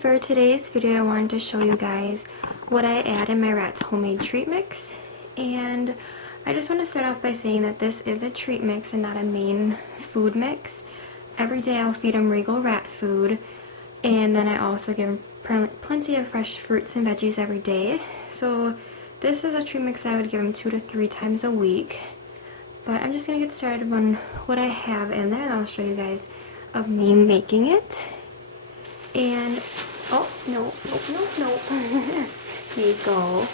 for today's video, I wanted to show you guys what I add in my rat's homemade treat mix. And I just want to start off by saying that this is a treat mix and not a main food mix. Every day I'll feed him Regal rat food, and then I also give him plenty of fresh fruits and veggies every day. So this is a treat mix I would give him 2 to 3 times a week. But I'm just going to get started on what I have in there, and I'll show you guys of me making it. And oh no, here you go.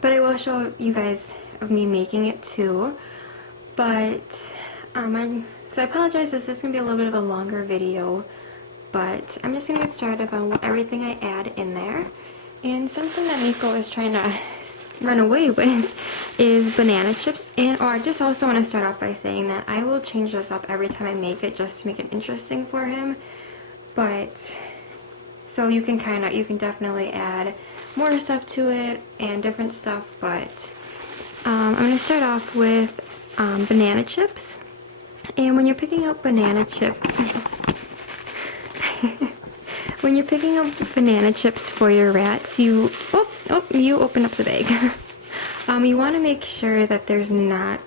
But I will show you guys of me making it too. But so I apologize, this is gonna be a little bit of a longer video, but I'm just gonna get started on everything I add in there. And something that Nico is trying to run away with is banana chips. And I just also want to start off by saying that I will change this up every time I make it, just to make it interesting for him. But so you can definitely add more stuff to it and different stuff. But I'm going to start off with banana chips. And when you're picking up banana chips when you're picking up banana chips for your rats, you open up the bag. You want to make sure that they're not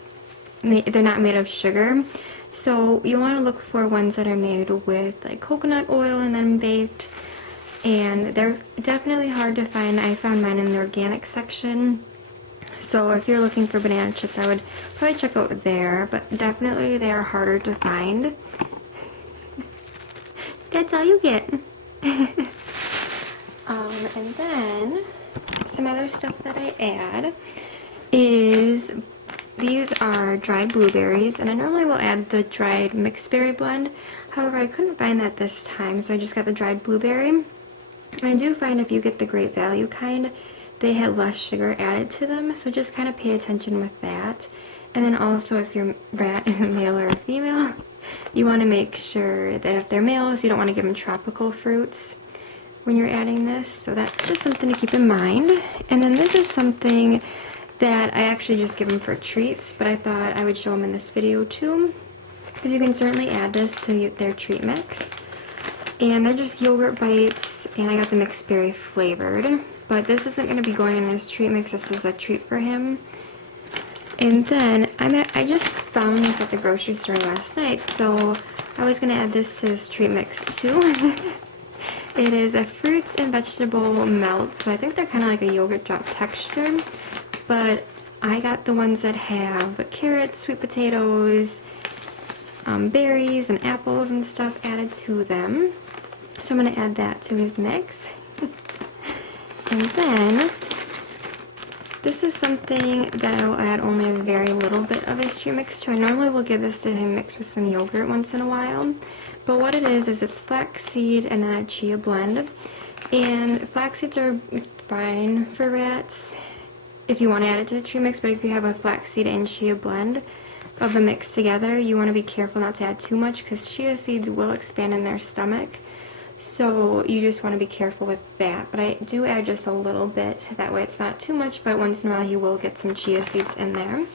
made of sugar. So you want to look for ones that are made with like coconut oil and then baked. And they're definitely hard to find. I found mine in the organic section. So if you're looking for banana chips, I would probably check out there. But definitely they are harder to find. That's all you get. And then some other stuff that I add is these are dried blueberries, and I normally will add the dried mixed berry blend. However, I couldn't find that this time, so I just got the dried blueberry. And I do find if you get the great value kind, they have less sugar added to them, so just kind of pay attention with that. And then also, if your rat is a male or a female, you want to make sure that if they're males, you don't want to give them tropical fruits when you're adding this. So that's just something to keep in mind. And then this is something that I actually just give them for treats, but I thought I would show them in this video too, because you can certainly add this to their treat mix. And they're just yogurt bites, and I got the mixed berry flavored. But this isn't going to be going in his treat mix. This is a treat for him. And then I just found this at the grocery store last night, so I was going to add this to his treat mix too. It is a fruits and vegetable melt, so I think they're kind of like a yogurt drop texture. But I got the ones that have carrots, sweet potatoes, berries, and apples and stuff added to them. So I'm going to add that to his mix. And then this is something that I will add only a very little bit of his treat mix to. I normally will give this to him mixed with some yogurt once in a while. But what it is it's flaxseed and then a chia blend. And flax seeds are fine for rats if you want to add it to the treat mix, but if you have a flaxseed and chia blend of the mix together, you want to be careful not to add too much, because chia seeds will expand in their stomach. So you just want to be careful with that. But I do add just a little bit, that way it's not too much, but once in a while you will get some chia seeds in there.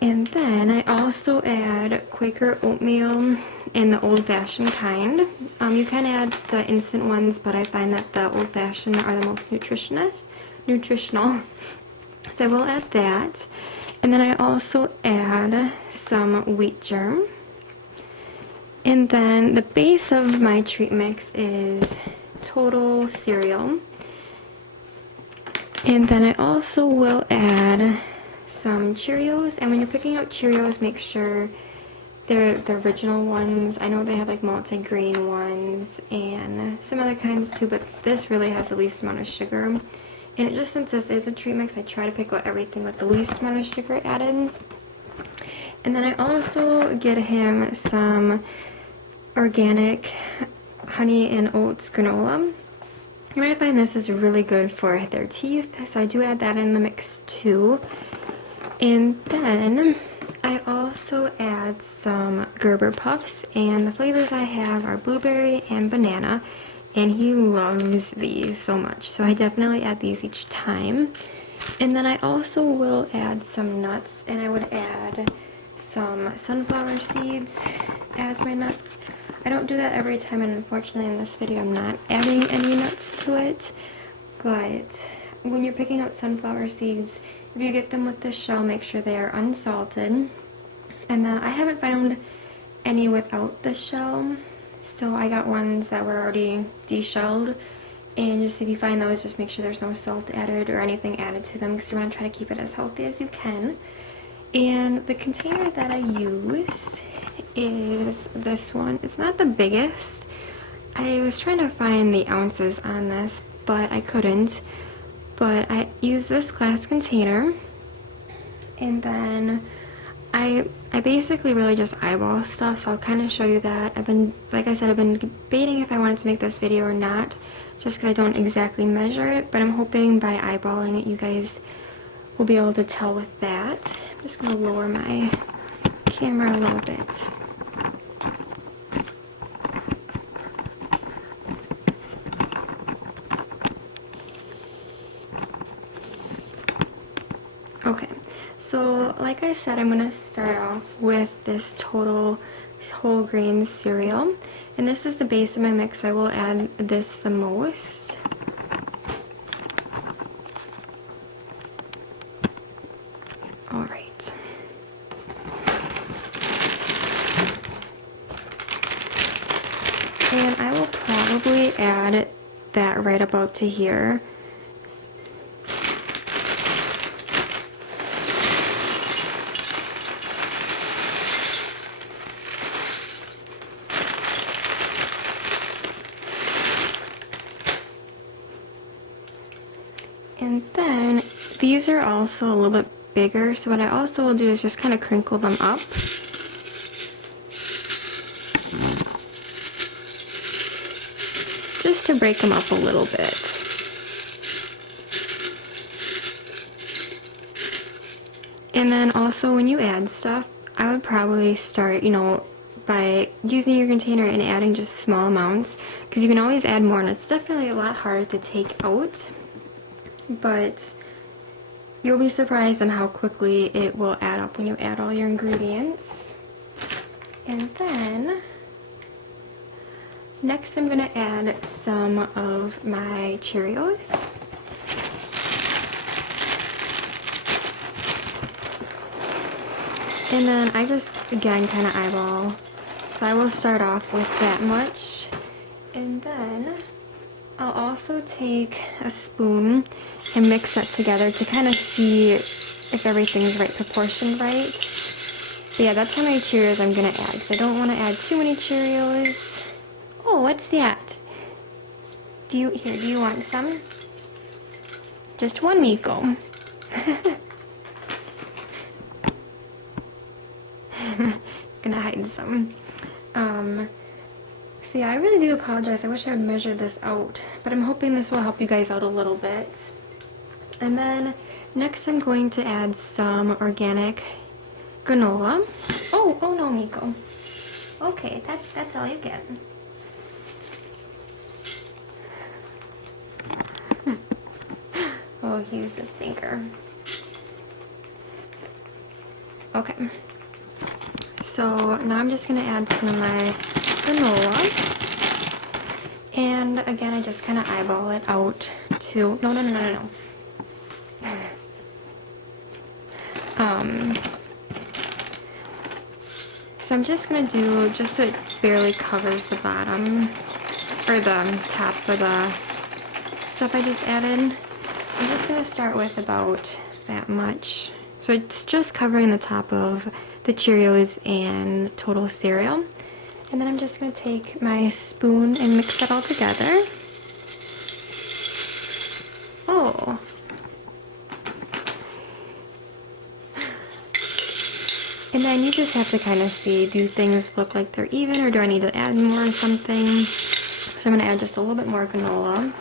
And then I also add Quaker oatmeal in the old-fashioned kind. You can add the instant ones, but I find that the old-fashioned are the most nutritional. So I will add that. And then I also add some wheat germ. And then the base of my treat mix is Total cereal. And then I also will add some Cheerios. And when you're picking out Cheerios, make sure they're the original ones. I know they have like multi-grain ones and some other kinds too, but this really has the least amount of sugar. And just since this is a treat mix, I try to pick out everything with the least amount of sugar added. And then I also get him some organic honey and oats granola. And I find this is really good for their teeth, so I do add that in the mix too. And then I also add some Gerber Puffs, and the flavors I have are blueberry and banana. and he loves these so much, so I definitely add these each time. And then I also will add some nuts, and I would add some sunflower seeds as my nuts. I don't do that every time, and unfortunately in this video I'm not adding any nuts to it. But when you're picking out sunflower seeds, if you get them with the shell, make sure they are unsalted. And then I haven't found any without the shell, so I got ones that were already deshelled. And just if you find those, just make sure there's no salt added or anything added to them, because you want to try to keep it as healthy as you can. And the container that I use is this one. It's not the biggest. I was trying to find the ounces on this, but I couldn't. But I use this glass container, and then I basically really just eyeball stuff, so I'll kind of show you that. Like I said, I've been debating if I wanted to make this video or not, just because I don't exactly measure it, but I'm hoping by eyeballing it you guys will be able to tell with that. I'm just going to lower my camera a little bit. Okay, so like I said, I'm going to start off with this whole grain cereal, and this is the base of my mix, so I will add this the most. Alright. And I will probably add that right about to here. And then these are also a little bit bigger, so what I also will do is just kind of crinkle them up. Just to break them up a little bit. And then also when you add stuff, I would probably start, by using your container and adding just small amounts, because you can always add more, and it's definitely a lot harder to take out. But you'll be surprised on how quickly it will add up when you add all your ingredients. And then next I'm going to add some of my Cheerios. And then I just, again, kind of eyeball. So I will start off with that much. And then I'll also take a spoon and mix that together to kind of see if everything's right proportioned right. But yeah, that's how many Cheerios I'm going to add, because I don't want to add too many Cheerios. Oh, what's that? Do you want some? Just one, Miko. Gonna hide some. So yeah, I really do apologize. I wish I had measured this out, but I'm hoping this will help you guys out a little bit. And then next I'm going to add some organic granola. Oh no, Miko. Okay, that's all you get. Oh, he's the stinker. Okay. So now I'm just going to add some of my granola. And again, I just kind of eyeball it out to... No. So I'm just going to do, just so it barely covers the bottom, or the top for the stuff I just added. I'm just going to start with about that much. So it's just covering the top of the Cheerios and total cereal. And then I'm just going to take my spoon and mix that all together. Oh. And then you just have to kind of see, do things look like they're even, or do I need to add more or something? So I'm going to add just a little bit more granola.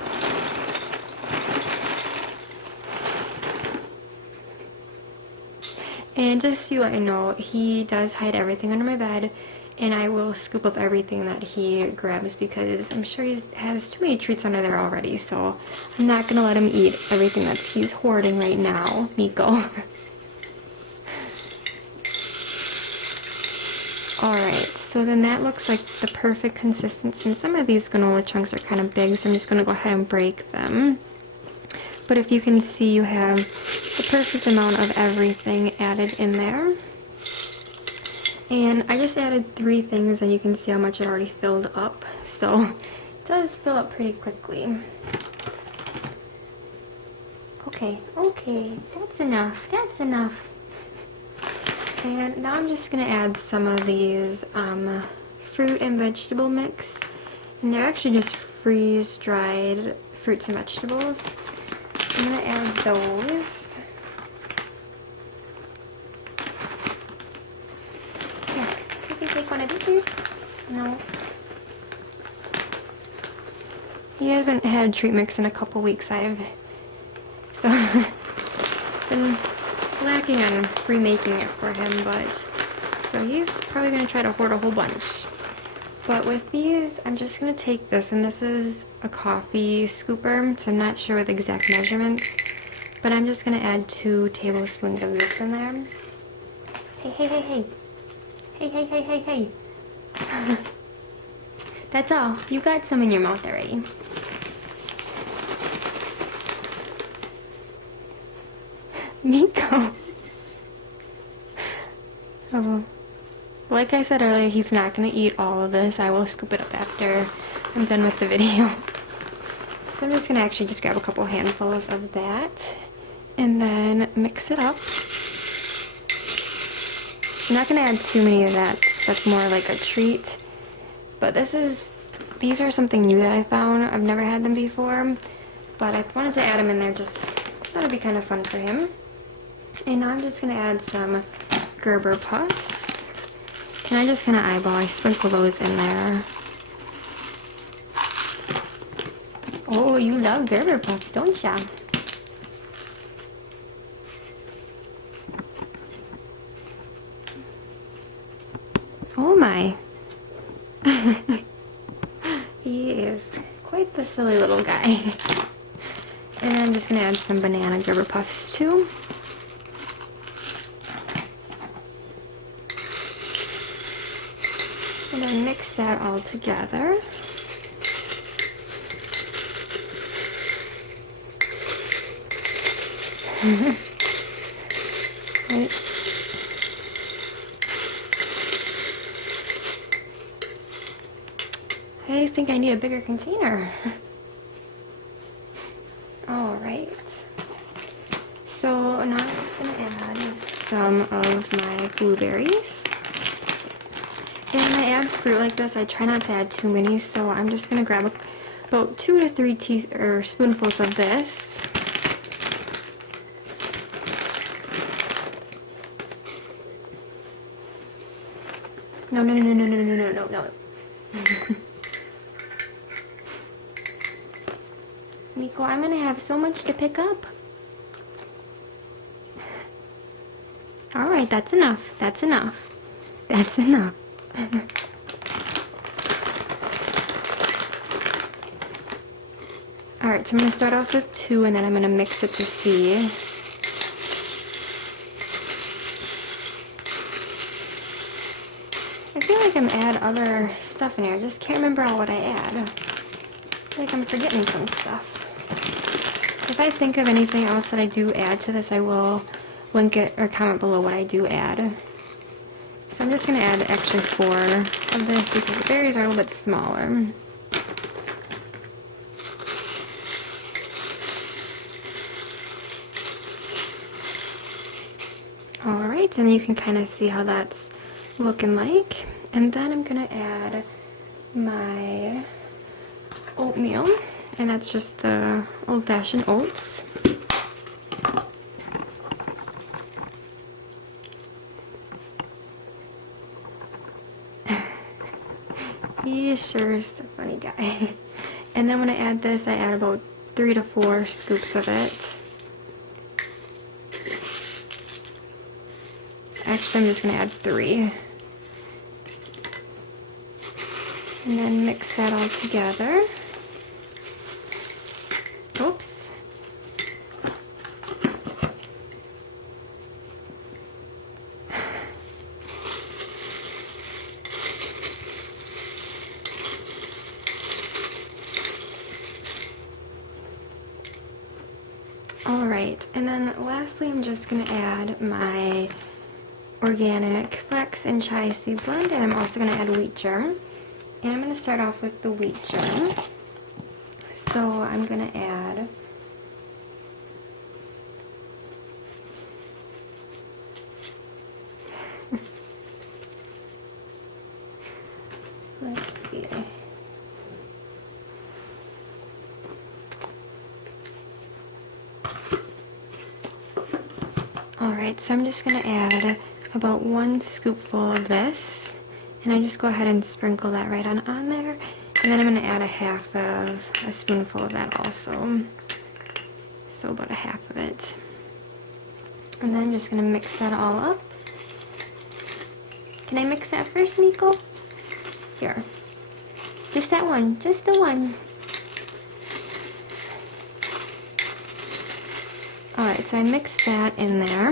And just to let you know, he does hide everything under my bed, and I will scoop up everything that he grabs because I'm sure he has too many treats under there already, so I'm not going to let him eat everything that he's hoarding right now, Miko. Alright, so then that looks like the perfect consistency. And some of these granola chunks are kind of big, so I'm just going to go ahead and break them. But if you can see, you have the perfect amount of everything added in there. And I just added 3 things, and you can see how much it already filled up. So it does fill up pretty quickly. Okay, that's enough, that's enough. And now I'm just gonna add some of these fruit and vegetable mix. And they're actually just freeze-dried fruits and vegetables. I'm gonna add those. Here, you can take one of these. No. He hasn't had treat mix in a couple weeks. So been lacking on remaking it for him, but so he's probably gonna try to hoard a whole bunch. But with these, I'm just gonna take this, and this is a coffee scooper, so I'm not sure with exact measurements, but I'm just gonna add 2 tablespoons of this in there. Hey. That's all. You got some in your mouth already. Nico. Oh. Like I said earlier, he's not going to eat all of this. I will scoop it up after I'm done with the video. So I'm just going to actually just grab a couple handfuls of that and then mix it up. I'm not going to add too many of that. That's more like a treat. But these are something new that I found. I've never had them before, but I wanted to add them in there, just thought it'd be kind of fun for him. And now I'm just going to add some Gerber Puffs. And I just kind of I sprinkle those in there. Oh, you love Gerber Puffs, don't ya? Oh my. He is quite the silly little guy. And I'm just going to add some banana Gerber Puffs too. And then mix that all together. Right. I think I need a bigger container. Alright. So now I'm just going to add some of my blueberries. And when I add fruit like this, I try not to add too many, so I'm just going to grab about 2 to 3 spoonfuls of this. No. Nico, I'm going to have so much to pick up. Alright, that's enough. That's enough. That's enough. Alright, so I'm going to start off with 2 and then I'm going to mix it to see. I feel like I'm add other stuff in here. I just can't remember all what I add. I feel like I'm forgetting some stuff. If I think of anything else that I do add to this, I will link it or comment below what I do add. So I'm just going to add actually 4 of this because the berries are a little bit smaller. Alright, and you can kind of see how that's looking like. And then I'm going to add my oatmeal, and that's just the old-fashioned oats. He sure is a funny guy. And then when I add this, I add about 3 to 4 scoops of it. Actually, I'm just going to add 3. And then mix that all together. Oops. And then lastly, I'm just gonna add my organic flax and chia seed blend, and I'm also gonna add wheat germ. And I'm gonna start off with the wheat germ. So I'm gonna add let's see. Alright, so I'm just going to add about 1 scoopful of this, and I just go ahead and sprinkle that right on there, and then I'm going to add a half of a spoonful of that also, so about a half of it. And then I'm just going to mix that all up. Can I mix that first, Nico? Here. Just that one, just the one. Alright, so I mixed that in there.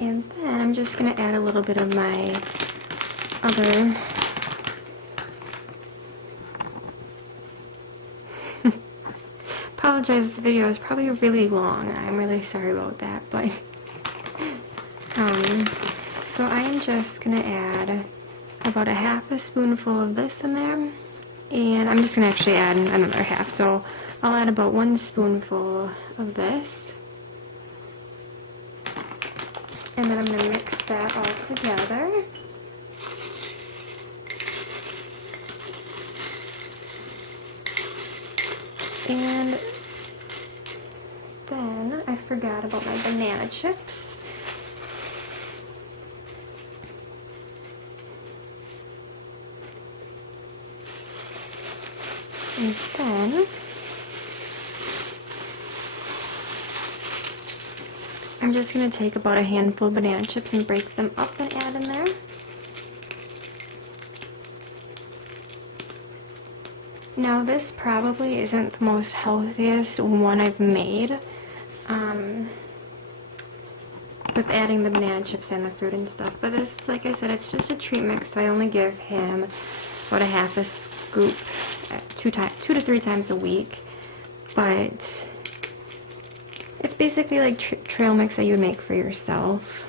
And then I'm just going to add a little bit of my other apologize, this video is probably really long. I'm really sorry about that, but so I am just gonna add about a half a spoonful of this in there, and I'm just gonna actually add another half, so I'll add about 1 spoonful of this, and then I'm gonna mix that all together. And then I forgot about my banana chips. And then I'm just going to take about a handful of banana chips and break them up and add in there. Now this probably isn't the most healthiest one I've made with adding the banana chips and the fruit and stuff, but this, like I said, it's just a treat mix, so I only give him about a half a scoop 2 to 3 times a week, but it's basically like trail mix that you would make for yourself.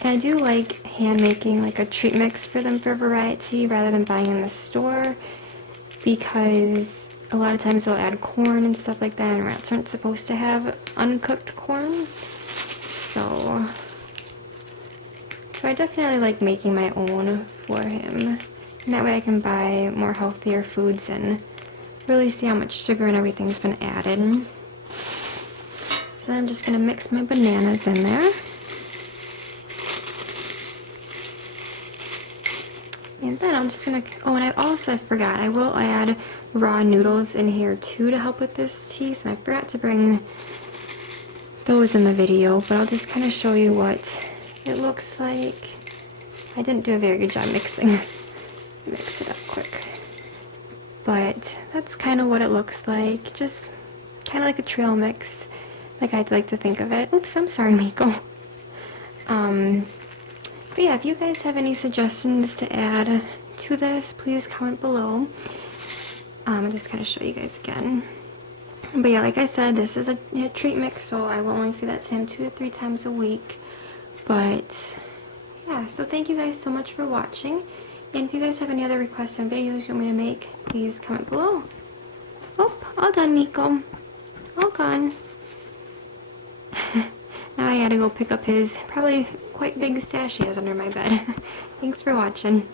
And I do like hand making like a treat mix for them for variety rather than buying in the store, because a lot of times they'll add corn and stuff like that, and rats aren't supposed to have uncooked corn. So I definitely like making my own for him. And that way I can buy more healthier foods and really see how much sugar and everything's been added. So I'm just going to mix my bananas in there. And then I'm just going to, oh, and I forgot, I will add raw noodles in here too to help with this teeth. And I forgot to bring those in the video, but I'll just kind of show you what it looks like. I didn't do a very good job mixing. Mix it up quick. But that's kind of what it looks like. Just kind of like a trail mix, like I'd like to think of it. Oops, I'm sorry, Miko. But yeah, if you guys have any suggestions to add to this, please comment below. I'll just kind of show you guys again. But yeah, like I said, this is a treat mix, so I will only feed that to him 2 to 3 times a week. But yeah, so thank you guys so much for watching. And if you guys have any other requests on videos you want me to make, please comment below. Oh, all done, Miko. All gone. Now I gotta go pick up his probably quite big stash he has under my bed. Thanks for watching.